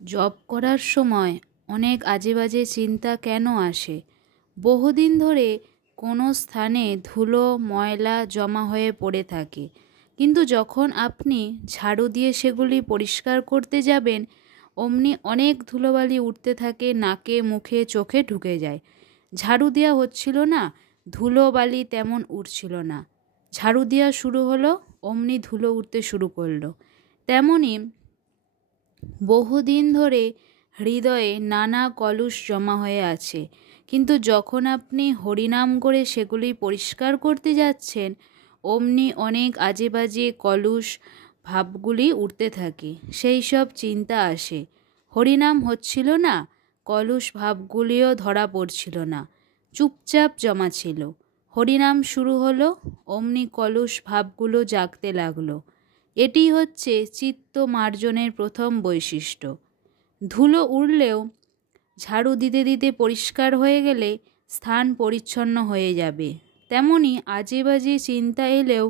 Job করার সময় অনেক আজে বাজে চিন্তা কেন আসে? বহুদিন ধরে কোনো স্থানে ধুলো ময়লা জমা হয়ে পড়ে থাকে, কিন্তু যখন আপনি ঝাড়ু দিয়ে সেগুলি পরিষ্কার করতে যাবেন, অমনি অনেক ধুলোবালি উঠতে থাকে, নাকে মুখে চোখে ঢুকে যায়। ঝাড়ু দেওয়া হচ্ছিল না, ধুলোবালি তেমন উঠছিল না। ঝাড়ু দেওয়া শুরু হলো, অমনি ধুলো উঠতে শুরু করলো। তেমনি বহুদিন ধরে হৃদয়ে নানা কলুষ জমা হয়ে আছে, কিন্তু যখন আপনি হরিনাম করে সেগুলি পরিষ্কার করতে যাচ্ছেন, অমনি অনেক আজে বাজে কলুষ ভাবগুলি উঠতে থাকে, সেই সব চিন্তা আসে। হরিনাম হচ্ছিল না, কলুষ ভাবগুলিও ধরা পড়ছিল না, চুপচাপ জমা ছিল। হরিনাম শুরু হলো, অমনি কলুষ ভাবগুলো জাগতে লাগলো। এটি হচ্ছে চিত্ত মার্জনের প্রথম বৈশিষ্ট্য। ধুলো উড়লেও ঝাড়ু দিতে দিতে পরিষ্কার হয়ে গেলে স্থান পরিচ্ছন্ন হয়ে যাবে। তেমনি আজে বাজে চিন্তা এলেও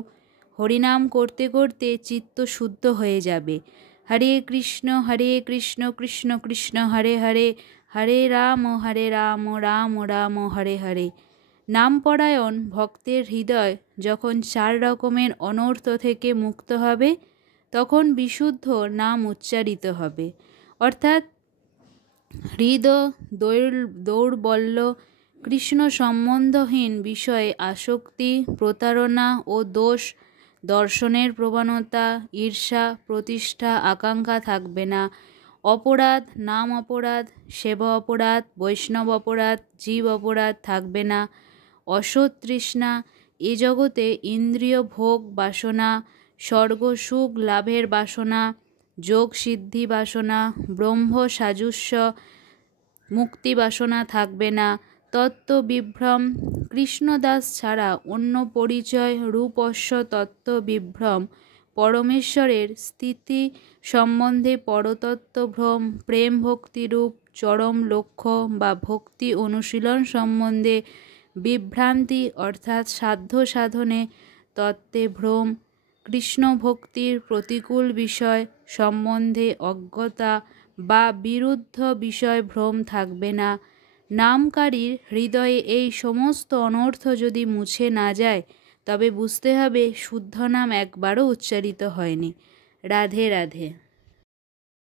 হরিনাম করতে করতে চিত্ত শুদ্ধ হয়ে যাবে। হরে কৃষ্ণ কৃষ্ণ কৃষ্ণ হরে হরে, হরে রাম রাম রাম হরে হরে। নামপরায়ণ ভক্তের হৃদয় যখন 4 রকমের অনর্থ থেকে মুক্ত হবে, তখন বিশুদ্ধ নাম উচ্চারিত হবে। অর্থাৎ হৃদ দৌর্বল্য, কৃষ্ণ সম্বন্ধহীন বিষয়ে আসক্তি, প্রতারণা ও দোষ দর্শনের প্রবণতা, ঈর্ষা, প্রতিষ্ঠা, আকাঙ্ক্ষা থাকবে না। অপরাধ, নাম অপরাধ, সেবা অপরাধ, বৈষ্ণব অপরাধ, জীব অপরাধ থাকবে না। অসৎ তৃষ্ণা, এ জগতে ইন্দ্রিয় ভোগ বাসনা, স্বর্গ সুখ লাভের বাসনা, যোগ সিদ্ধি বাসনা, ব্রহ্ম সাজুস্য মুক্তি বাসনা থাকবে না। তত্ত্ব বিভ্রম, কৃষ্ণদাস ছাড়া অন্য পরিচয় রূপস্য তত্ত্ব বিভ্রম, পরমেশ্বরের স্থিতি সম্বন্ধে পরতত্ত্ব ভ্রম, প্রেম ভক্তিরূপ চরম লক্ষ্য বা ভক্তি অনুশীলন সম্বন্ধে বিভ্রান্তি, অর্থাৎ সাধ্য সাধনে তত্ত্বে ভ্রম, কৃষ্ণ ভক্তির প্রতিকূল বিষয় সম্বন্ধে অজ্ঞতা বা বিরুদ্ধ বিষয় ভ্রম থাকবে না। নামকারীর হৃদয়ে এই সমস্ত অনর্থ যদি মুছে না যায়, তবে বুঝতে হবে শুদ্ধ নাম একবারও উচ্চারিত হয়নি। রাধে রাধে।